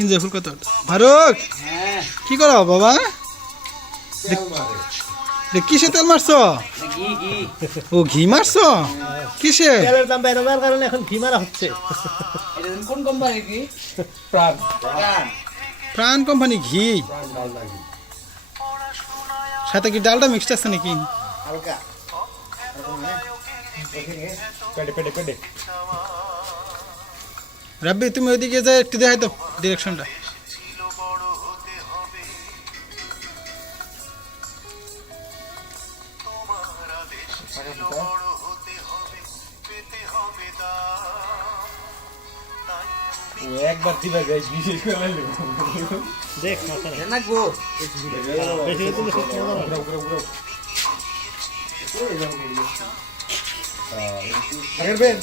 enjoy ফুল কত ফারুক কি করো বাবা কিসে তেল মারছো ও ঘি মারছো কিসে তেলের দাম বেড়ে কারণে এখন ঘি মারা হচ্ছে কোন কোম্পানি কি প্রাণ কোম্পানি ঘি সাথে কি ডালটা মিক্সড আছে নাকি হালকা পেটে পেটে পেটে রাব্বি তুমি ওইদিকে যাই একটু দেখাই তো ডিরেকশনটা একবার দিবা গাই বিশেষ করে লাইলো দেখ মাথা নাকবো বেশি দিলে সব মজা না আগের বেন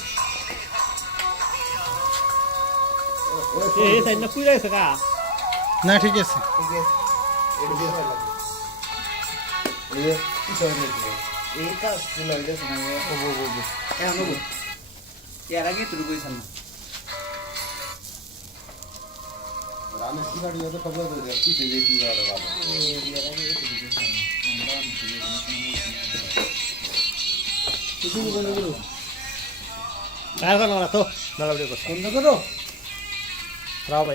এই সাইড না পুরা আছে কা না ঠিক আছে এই কাজ চলে গেছে না ও বো বো বো এখন বো এর আগে তুই কইছ না রানে সিগাড়ি তো খবর দে কি সে যেতি আর বাবা কিছু বলে গেল আর কোন না তো না বলে বন্ধ করো রাও ভাই